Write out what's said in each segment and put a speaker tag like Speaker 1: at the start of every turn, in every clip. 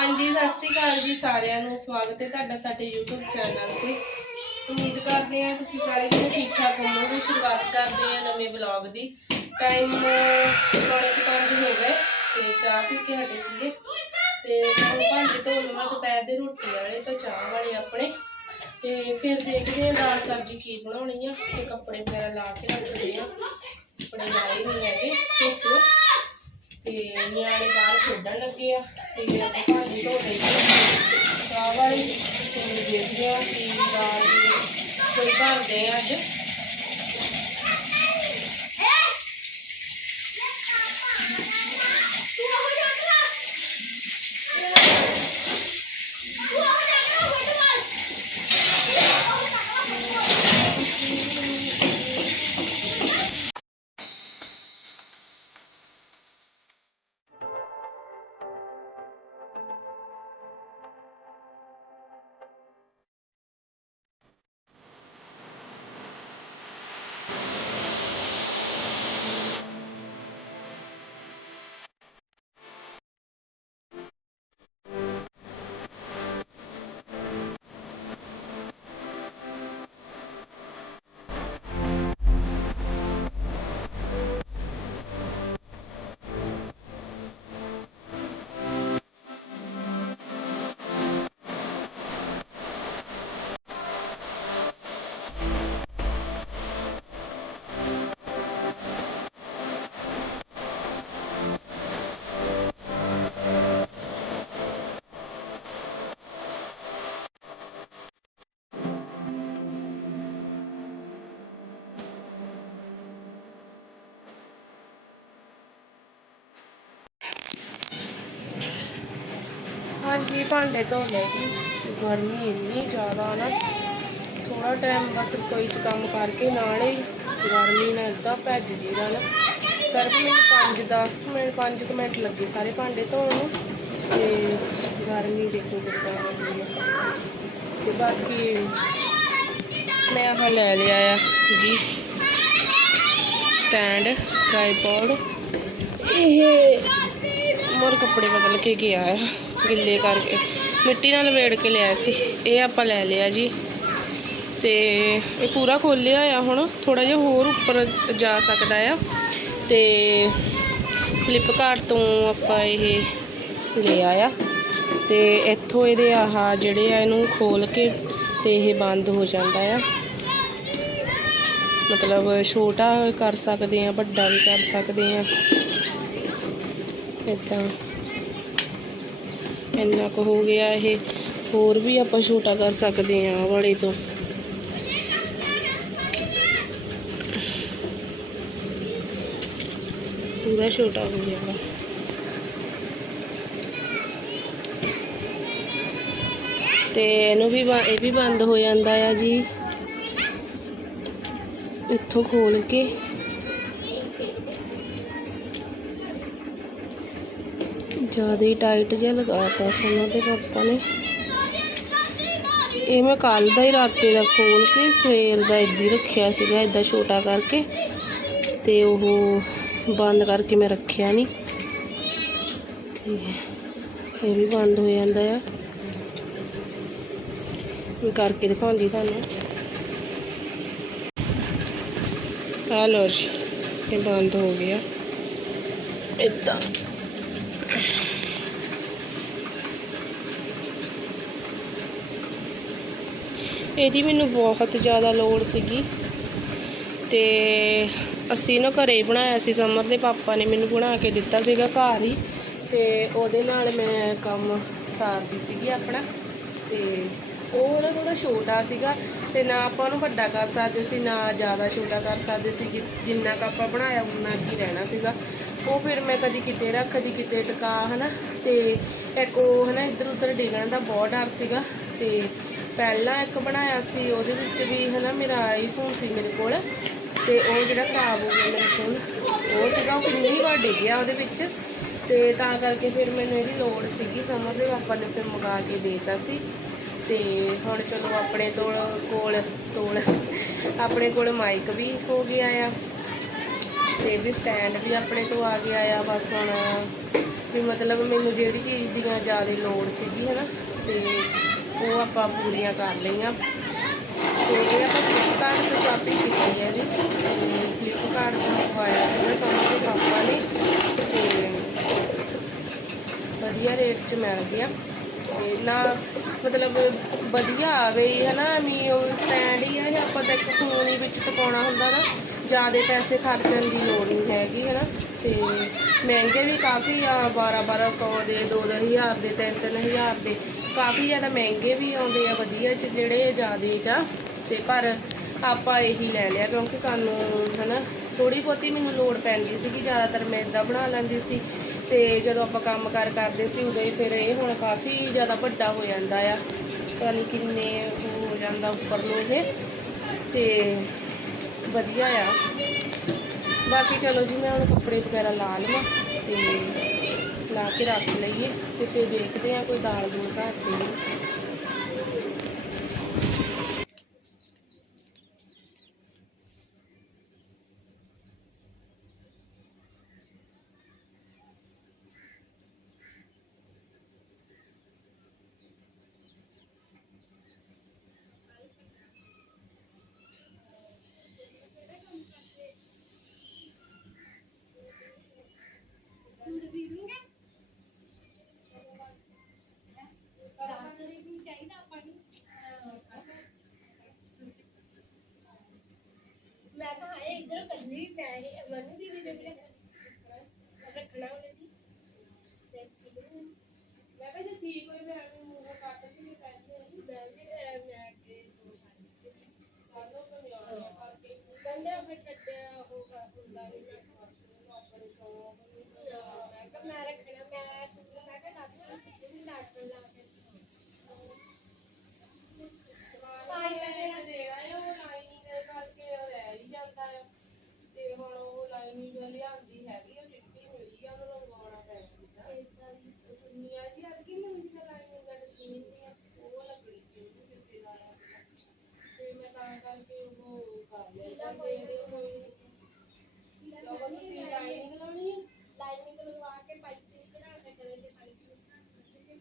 Speaker 1: ਹਾਂਜੀ ਸਤਿ ਸ਼੍ਰੀ ਅਕਾਲ ਜੀ ਸਾਰਿਆਂ ਨੂੰ। ਸਵਾਗਤ ਹੈ ਤੁਹਾਡਾ ਸਾਡੇ YouTube ਚੈਨਲ ਤੇ। ਉਮੀਦ ਕਰਦੇ ਹਾਂ ਤੁਸੀਂ ਸਾਰੇ ਜਣੇ ਠੀਕ ਠਾਕ ਹੋਵੋਗੇ। ਸ਼ੁਰੂਆਤ ਕਰਦੇ ਹਾਂ ਨਵੇਂ ਵਲੌਗ ਦੀ। ਟਾਈਮ ਪੌਣੇ ਕੁ ਪੰਜ ਹੋ ਗਏ ਤੇ ਚਾਹ ਪੀ ਕੇ ਹਟੇ ਸੀਗੇ। ਤੇ ਹੁਣ ਭਾਂਡੇ ਧੋ ਲਵਾਂ ਦੁਪਹਿਰ ਦੇ ਰੋਟੀ ਵਾਲੇ ਤੇ ਚਾਹ ਵਾਲੇ ਆਪਣੇ। ਤੇ ਫਿਰ ਦੇਖਦੇ ਹਾਂ ਦਾਲ ਸਬਜ਼ੀ ਕੀ ਬਣਾਉਣੀ ਆ। ਤੇ ਕੱਪੜੇ ਵਗੈਰਾ ਲਾ ਕੇ ਰੱਖਦੇ ਆ ਕੱਪੜੇ ਲਾਏ ਨਹੀਂ ਹੈਗੇ ਧੁੱਪ ਨੂੰ। ਤੇ ਨਿਆਣੇ ਬਾਹਰ ਖੇਡਣ ਲੱਗੇ ਆ ਤੇ ਆਪਾਂ ਭਾਂਡੇ ਧੋ ਰਹੀ ਆ। ਚਾਹ ਵਾਲੀ ਤੇ ਦੇਖਦੇ ਆ ਕਿ ਦਾਲ ਕੋਈ ਬਣਦੇ ਆ ਅੱਜ। ਹਾਂਜੀ, ਭਾਂਡੇ ਧੋ ਲੈ ਗਈ ਗਰਮੀ ਇੰਨੀ ਜ਼ਿਆਦਾ ਨਾ। ਥੋੜਾ ਟਾਈਮ ਬਸ ਰਸੋਈ 'ਚ ਕੰਮ ਕਰਕੇ ਨਾਲ ਹੀ ਗਰਮੀ ਨਾਲ ਏਦਾਂ ਭੱਜ ਜੀਦਾ ਨਾ। ਸਿਰਫ ਮੈਨੂੰ 5-10 ਮਿੰਟ 5 ਮਿੰਟ ਲੱਗੇ ਸਾਰੇ ਭਾਂਡੇ ਧੋਣ ਨੂੰ। ਤੇ ਗਰਮੀ ਦੇਖੋ ਕਿੱਦਾਂ ਹੋਈ ਆ। ਤੇ ਬਾਕੀ ਮੈਂ ਆਹ ਲੈ ਲਿਆ ਆ ਜੀ। Stand, tripod. ਇਹ ਮੋਰ ਕੱਪੜੇ ਬਦਲ ਕੇ ਗਿਆ ਆ। ਗਿੱਲੇ ਕਰਕੇ ਮਿੱਟੀ ਨਾਲ ਵੇੜ ਕੇ ਲਿਆ ਸੀ। ਇਹ ਆਪਾਂ ਲੈ ਲਿਆ ਜੀ। ਤੇ ਇਹ ਪੂਰਾ ਖੋਲਿਆ ਆ ਹੁਣ। ਥੋੜਾ ਜਿਹਾ ਹੋਰ ਉੱਪਰ ਜਾ ਸਕਦਾ ਆ। ਤੇ ਫਲਿੱਪਕਾਰਟ ਤੋਂ ਆਪਾਂ ਇਹ ਲਿਆ ਆ ਤੇ ਇੱਥੋਂ ਇਹਦੇ ਆਹ ਜਿਹੜੇ ਆ ਇਹਨੂੰ ਖੋਲ ਕੇ ਤੇ ਇਹ ਬੰਦ ਹੋ ਜਾਂਦਾ ਆ। ਮਤਲਬ ਛੋਟਾ ਕਰ ਸਕਦੇ ਆ, ਵੱਡਾ ਵੀ ਕਰ ਸਕਦੇ ਆ। ਇਦਾਂ ਇੰਨਾ ਕੁ ਹੋ ਗਿਆ ਇਹ, ਹੋਰ ਵੀ ਆਪਾਂ ਛੋਟਾ ਕਰ ਸਕਦੇ ਹਾਂ ਵਾਲੇ ਤੋਂ। ਪੂਰਾ ਛੋਟਾ ਹੋ ਗਿਆ ਵਾ। ਤੇ ਇਹਨੂੰ ਵੀ ਇਹ ਵੀ ਬੰਦ ਹੋ ਜਾਂਦਾ ਆ ਜੀ। ਇੱਥੋਂ ਖੋਲ ਕੇ। ਜ਼ਿਆਦਾ ਹੀ ਟਾਈਟ ਜਿਹਾ ਲਗਾਤਾ ਸਾਨੂੰ ਤੇ ਪਾਪਾ ਨੇ। ਇਹ ਮੈਂ ਕੱਲ ਦਾ ਹੀ ਰਾਤੇ ਦਾ ਖੋਲ ਕੇ ਸਵੇਰ ਦਾ ਇੱਦੀ ਰੱਖਿਆ ਸੀਗਾ, ਇਦਾਂ ਛੋਟਾ ਕਰਕੇ। ਤੇ ਉਹ ਬੰਦ ਕਰਕੇ ਮੈਂ ਰੱਖਿਆ ਨਹੀਂ ਤੇ ਇਹ ਵੀ ਬੰਦ ਹੋ ਜਾਂਦਾ ਆ। ਇਹ ਕਰਕੇ ਦਿਖਾਉਂਦੀ ਤੁਹਾਨੂੰ। ਆ ਲੋ ਜੀ, ਇਹ ਬੰਦ ਹੋ ਗਿਆ। ਇਦਾਂ। ਇਹਦੀ ਮੈਨੂੰ ਬਹੁਤ ਜ਼ਿਆਦਾ ਲੋੜ ਸੀਗੀ। ਤੇ ਅਸੀਂ ਨਾ ਘਰੇ ਹੀ ਬਣਾਇਆ ਸੀ ਸਮਰ ਦੇ, ਪਾਪਾ ਨੇ ਮੈਨੂੰ ਬਣਾ ਕੇ ਦਿੱਤਾ ਸੀਗਾ ਘਰ ਹੀ। ਤੇ ਉਹਦੇ ਨਾਲ ਮੈਂ ਕੰਮ ਸਾਰਦੀ ਸੀਗੀ ਆਪਣਾ। ਤੇ ਉਹ ਨਾ ਥੋੜਾ ਛੋਟਾ ਸੀਗਾ ਤੇ ਨਾ ਆਪਾਂ ਉਹਨੂੰ ਵੱਡਾ ਕਰ ਸਕਦੇ ਸੀ, ਨਾ ਜ਼ਿਆਦਾ ਛੋਟਾ ਕਰ ਸਕਦੇ ਸੀ। ਜਿ- ਜਿੰਨਾ ਕੁ ਆਪਾਂ ਬਣਾਇਆ, ਉਨਾ ਕੀ ਰਹਿਣਾ ਸੀਗਾ। ਉਹ ਫਿਰ ਮੈਂ ਕਦੀ ਕਿਤੇ ਰੱਖ, ਕਦੀ ਕਿਤੇ ਟਿਕਾ, ਹਨਾ। ਤੇ ਇੱਕ ਉਹ ਹਨਾ ਇੱਧਰ ਉੱਧਰ ਡਿੱਗਣ ਦਾ ਬਹੁਤ ਡਰ ਸੀਗਾ। ਤੇ ਪਹਿਲਾਂ ਇੱਕ ਬਣਾਇਆ ਸੀ, ਉਹਦੇ ਵਿੱਚ ਵੀ ਹਨਾ ਮੇਰਾ ਆਈਫੋਨ ਸੀ ਮੇਰੇ ਕੋਲ, ਤੇ ਉਹ ਜਿਹੜਾ ਖਰਾਬ ਹੋ ਗਿਆ ਮੇਰਾ ਫੋਨ ਉਹ ਸੀਗਾ ਉਹ ਕਿੰਨੀ ਵਾਰ ਡਿੱਗਿਆ ਉਹਦੇ ਵਿੱਚ, ਤੇ ਤਾਂ ਕਰਕੇ ਫਿਰ ਮੈਨੂੰ ਇਹਦੀ ਲੋੜ ਸੀਗੀ ਸਮਰ ਦੇ ਪਾਪਾ ਨੇ ਫਿਰ ਮੰਗਾ ਕੇ ਦੇਤਾ ਸੀ, ਤੇ ਹੁਣ ਚਲੋ ਆਪਣੇ ਤੋਲ ਕੋਲ ਤੋਲ ਆਪਣੇ ਕੋਲ ਮਾਈਕ ਵੀ ਹੋ ਗਿਆ ਆ, ਤੇ ਵੀ ਸਟੈਂਡ ਵੀ ਆਪਣੇ ਤੋਂ ਆ ਗਿਆ ਆ, ਬਸ ਹੁਣ ਵੀ ਮਤਲਬ ਮੈਨੂੰ ਜਿਹੜੀ ਚੀਜ਼ ਦੀਆਂ ਜ਼ਿਆਦਾ ਲੋੜ ਸੀਗੀ ਹਨਾ, ਤੇ ਉਹ ਆਪਾਂ ਪੂਰੀਆਂ ਕਰ ਲਈਆਂ। ਤੇ ਇਹ ਆਪਾਂ ਫਲਿੱਪਕਾਰਟ ਤੋਂ ਸ਼ਾਪਿੰਗ ਕੀਤੀ ਹੈ ਜੀ। ਫਲਿੱਪਕਾਰਟ ਤੋਂ ਮੰਗਵਾਇਆ ਸੀਗਾ ਸਾਨੂੰ ਦੇ ਪਾਪਾ ਨੇ। ਤੇ ਵਧੀਆ ਰੇਟ 'ਚ ਮਿਲ ਗਿਆ। ਤੇ ਨਾ ਮਤਲਬ ਵਧੀਆ ਆਵੇ ਹੈ ਨਾ ਵੀ ਉਹ ਸਟੈਂਡ ਹੀ ਆ ਆਪਾਂ ਤਾਂ ਇੱਕ ਫੋਨ ਹੀ ਵਿੱਚ ਟਿਕਾਉਣਾ ਹੁੰਦਾ ਨਾ। ਜ਼ਿਆਦਾ ਪੈਸੇ ਖਰਚਣ ਦੀ ਲੋੜ ਨਹੀਂ ਹੈਗੀ ਹੈ ਨਾ ਤੇ ਮਹਿੰਗੇ ਵੀ ਕਾਫੀ ਆ। 12 1200 ਦੇ 2 ਹਜ਼ਾਰ ਦੇ 3 3000 ਦੇ। ਕਾਫੀ ਜ਼ਿਆਦਾ ਮਹਿੰਗੇ ਵੀ ਆਉਂਦੇ ਆ, ਵਧੀਆ ਚ, ਜਿਹੜੇ ਜ਼ਿਆਦੇ ਚ ਤੇ ਪਰ ਆਪਾਂ ਇਹੀ ਲੈ ਲਿਆ ਕਿਉਂਕਿ ਸਾਨੂੰ ਹਨਾ ਥੋੜੀ ਬਹੁਤੀ ਮੈਨੂੰ ਲੋੜ ਪੈਂਦੀ ਸੀਗੀ, ਜ਼ਿਆਦਾਤਰ ਮੈਂ ਇਦਾਂ ਬਣਾ ਲੈਂਦੀ ਸੀ, ਤੇ ਜਦੋਂ ਆਪਾਂ ਕੰਮ ਕਾਰ ਕਰਦੇ ਸੀ ਉਦੋਂ ਹੀ ਫਿਰ ਇਹ ਹੁਣ ਕਾਫੀ ਜ਼ਿਆਦਾ ਵੱਡਾ ਹੋ ਜਾਂਦਾ ਆ, ਪਤਾ ਨਹੀਂ ਕਿੰਨੇ ਹੋ ਜਾਂਦਾ ਉੱਪਰ ਨੂੰ ਇਹ, ਤੇ ਵਧੀਆ ਆ। ਬਾਕੀ ਚਲੋ ਜੀ, ਮੈਂ ਹੁਣ ਕੱਪੜੇ ਵਗੈਰਾ ਲਾ ਲਵਾਂ, ਤੇ ਲਾ ਕੇ ਰੱਖ ਲਈਏ ਤੇ ਫਿਰ ਦੇਖਦੇ ਆ ਕੋਈ ਦਾਲ ਦੂਲ ਘਰ ਦੀ
Speaker 2: ਮੈਂ ਤਾਂ ਹਾਏ ਇੱਧਰ ਕੱਲੀ ਪੈ ਰਹੀ ਮਨ ਦੀਦੀ ਦੇ ਵੀ ਰੱਖਣਾ ਉਹਨੇ ਦੀ ਸਿਰ ਠੀਕ ਨਹੀਂ
Speaker 1: ਮੈਂ ਕਿਹਾ ਜੇ ਠੀਕ ਹੋਈ ਮੈਂ ਆਪਣੇ ਮੂੰਹ ਕੱਟ ਕੇ ਨਹੀਂ ਪੈਂਦੇ
Speaker 2: ਮੈਂ ਵੀ ਅਹ, ਮੈਂ ਅੱਗੇ ਦੋ ਸਾਲ ਦਿੱਤੇ ਸੀ
Speaker 1: ਕਾਲੋ ਤੋਂ ਨਿਆਣਿਆਂ ਕਰਕੇ
Speaker 2: ਕਹਿੰਦੇ ਆਪਣੇ ਛੱਡਿਆ ਉਹ ਕਰ ਹੁੰਦਾ ਵੀ ਮੈਂ
Speaker 1: ਆਪਣੇ ਸੌ
Speaker 2: ਮੈਂ ਕਿਹਾ ਮੈਂ ਰੱਖਣਾ ਮੈਂ ਸੋਚਿਆ ਮੈਂ ਕਿਹਾ ਡਾਕਟਰ ਨੂੰ ਪੁੱਛੂਗੀ ਡਾਕਟਰ ਲਾ ਕੇ
Speaker 1: ਪਾਣੀ ਵਾਲੇ ਦੇ ਆਏ ਉਹ ਲਾਈਨਿੰਗ ਦੇ ਕਰਕੇ ਉਹ ਰਹਿ ਹੀ ਜਾਂਦਾ ਆ ਤੇ ਹੁਣ ਉਹ ਲਾਈਨਿੰਗ ਲਿਆਂਦੀ ਹੈਗੀ ਉਹ ਚਿੱਟੀ ਮਿਲੀ ਆ ਉਹਨੂੰ ਲਗਵਾਉਣਾ ਪੈਣਾ ਦੁਨੀਆ ਜੀ ਅੱਗੇ ਨਹੀਂ ਹੁੰਦੀਆਂ ਲਾਈਨਿੰਗ ਦਾ ਮਸ਼ੀਨ ਦੀਆਂ ਉਹ ਲੱਗਣੀ ਸੀ ਉਹਨੂੰ ਕਿਸੇ ਦਾ ਆ ਤੇ ਮੈਂ ਤਾਂ ਕਰਕੇ ਉਹ ਕਰ ਲਿਆ ਤੇ ਦੇ ਦਿਓ ਕੋਈ ਨੀ। ਲਓ ਤੁਸੀਂ ਲਾਈਨਿੰਗ ਲਾਉਣੀ ਹੈ
Speaker 2: ਲਾਈਨਿੰਗ ਲਗਵਾ ਕੇ ਪਾਈਪਿੰਗ ਬਣਾ ਕੇ ਕਰੇ ਤੇ ਪਾਈਪਿੰਗ ਬਣਾ ਕੇ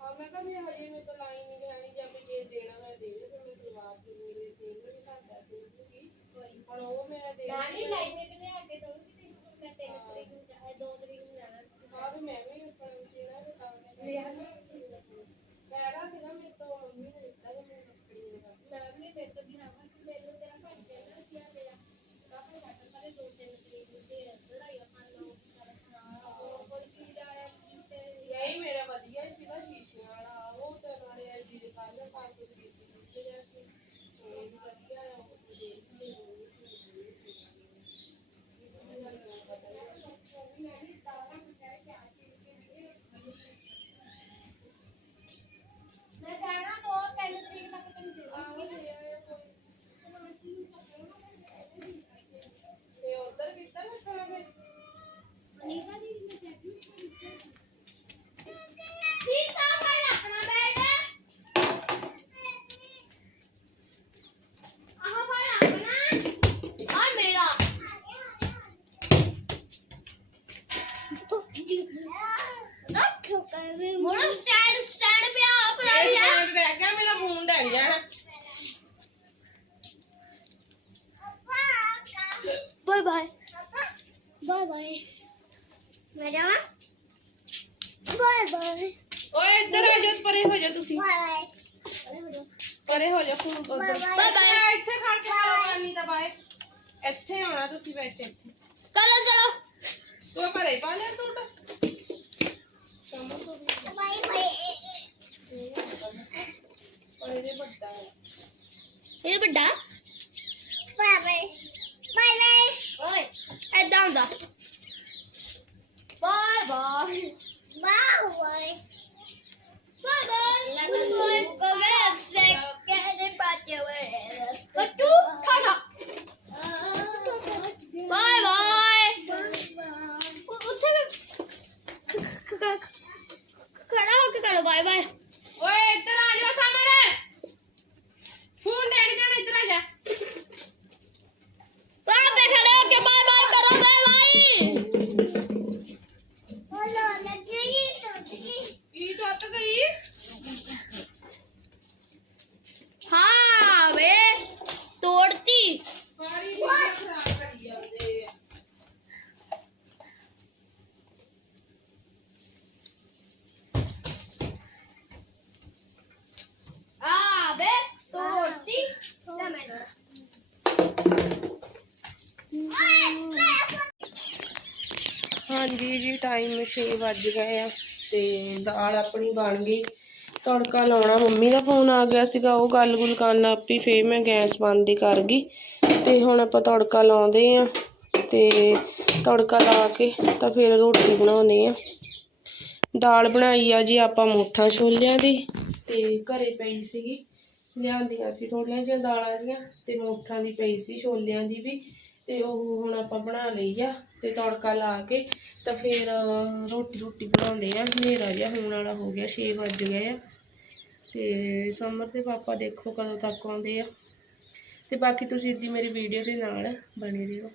Speaker 1: ਹਾਂ ਮੈਂ ਕਿਹਾ ਵੀ ਹਜੇ ਮੇਰੇ ਤੋਂ ਲਾਈਨਿੰਗ ਹੈ ਨਹੀਂ ਜਾਂ ਮੈਂ ਜੇ ਦੇਣਾ ਮੈਂ ਦੇ ਦੇ ਫਿਰ ਮੈਂ ਸਲਵਾਰ ਜ਼ਰੂਰ ਦੇ ਦੇ ਵੀ ਘਾਟਾ ਦੇ ਦੂੰਗੀ
Speaker 2: ਕੋਈ
Speaker 1: ਹੁਣ ਉਹ ਮੈਂ ਦੇ
Speaker 2: ਮੈਂ ਨਹੀਂ ਲਾਈਨਿੰਗ ਲਿਆ ਕੇ ਦਊਂਗੀ ਤੈਨੂੰ ਮੈਂ ਤਿੰਨ ਤਰੀਕ ਨੂੰ ਜਾ- ਦੋ ਤਰੀਕ ਨੂੰ ਜਾਣਾ ਸੀ
Speaker 1: ਹਾਂ ਵੀ ਮੈਂ ਵੀ ਆਪਣਾ ਜਿਹੜਾ ਵੀ ਕੰਮ ਹੈ
Speaker 2: ਲਿਆ ਨਾ ਸੀ
Speaker 1: ਪੈਰਾ ਸੀਗਾ ਮੇਰੇ ਤੋਂ ਮੰਮੀ ਨੇ ਦਿੱਤਾ ਤੇ ਮੈਂ ਰੱਖੜੀ ਦਾ
Speaker 2: ਮੈਂ ਵੀ ਮੇਰੇ ਤੋਂ ਵੀ ਰਾਵਾ ਕਿ ਮੈਨੂੰ ਤੇਰਾ ਭਾਈ ਕਹਿੰਦਾ ਸੀ ਆ ਮੇਰਾ ਕਾਫੀ ਘੱਟ ਸਾਰੇ ਦੋ ਤਿੰਨ ਤਰੀਕ ਮੋੜਾ ਸਟੈਂਡ ਸਟੈਂਡ ਪਿਆ ਆਪਣਾ
Speaker 1: ਇਹ ਫੋਨ ਰਹਿ ਗਿਆ ਮੇਰਾ ਫੋਨ ਰਹਿ ਜਾਣਾ
Speaker 2: बाय बाय बाय बाय मैं जावा बाय बाय
Speaker 1: ਓਏ ਇੱਧਰ ਆ ਜਾ ਪਰੇ ਹੋ ਜਾ ਤੁਸੀਂ
Speaker 2: बाय
Speaker 1: ਪਰੇ ਹੋ ਜਾ ਫੋਨ ਉਧਰ
Speaker 2: Bye bye.
Speaker 1: ਇੱਥੇ ਖੜ ਕੇ ਗੱਲ ਕਰਨੀ ਤਾਂ ਬਾਏ ਇੱਥੇ ਆਉਣਾ ਤੁਸੀਂ ਵਿੱਚ ਇੱਥੇ
Speaker 2: चलो चलो
Speaker 1: ਇਹ ਵੱਡਾ
Speaker 2: ਬਾਬੇ ਬਾਏ ਬਾਏ ਓਏ ਐਦਾਂ ਹੁੰਦਾ ਬਾਏ ਬਾਏ ਬਾਏ
Speaker 1: ਟਾਈਮ 6 ਵੱਜ ਗਏ ਆ ਤੇ ਦਾਲ ਆਪਣੀ ਬਣ ਗਈ। ਤੜਕਾ ਲਾਉਣਾ, ਮੰਮੀ ਦਾ ਫੋਨ ਆ ਗਿਆ ਸੀਗਾ, ਉਹ ਗੱਲ ਗੁੱਲ ਕਰਨ ਲੱਗ ਪਈ, ਫੇਰ ਮੈਂ ਗੈਸ ਬੰਦ ਹੀ ਕਰ ਗਈ। ਤੇ ਹੁਣ ਆਪਾਂ ਤੜਕਾ ਲਾਉਂਦੇ ਆ ਤੇ ਤੜਕਾ ਲਾ ਕੇ ਤਾਂ ਫਿਰ ਰੋਟੀ ਬਣਾਉਂਦੇ ਆ। ਦਾਲ ਬਣਾਈ ਆ ਜੀ ਆਪਾਂ ਮੋਠਾ ਛੋਲਿਆਂ ਦੀ, ਤੇ ਘਰੇ ਪਈ ਸੀਗੀ। ਲਿਆਂਦੀਆਂ ਸੀ ਥੋੜੀਆਂ ਜਿਹੀਆਂ ਦਾਲਾਂ ਦੀਆਂ ਤੇ ਮੋਠਾਂ ਦੀ ਪਈ ਸੀ ਛੋਲਿਆਂ ਦੀ ਵੀ। ਤੇ ਉਹ ਹੁਣ ਆਪਾਂ ਬਣਾ ਲਈ ਆ ਤੇ ਤੜਕਾ ਲਾ ਕੇ ਤਾਂ ਫਿਰ ਰੋਟੀ ਰੋਟੀ ਬਣਾਉਂਦੇ ਆ। ਹਨੇਰਾ ਜਿਹਾ ਹੋਣ ਵਾਲਾ ਹੋ ਗਿਆ 6 ਵੱਜ ਗਏ ਆ। ਤੇ ਸਮਰ ਦੇ ਪਾਪਾ ਦੇਖੋ ਕਦੋਂ ਤੱਕ ਆਉਂਦੇ ਆ। ਤੇ ਬਾਕੀ ਤੁਸੀਂ ਦੀ ਮੇਰੀ ਵੀਡੀਓ ਦੇ ਨਾਲ ਬਣੇ ਰਹੋ।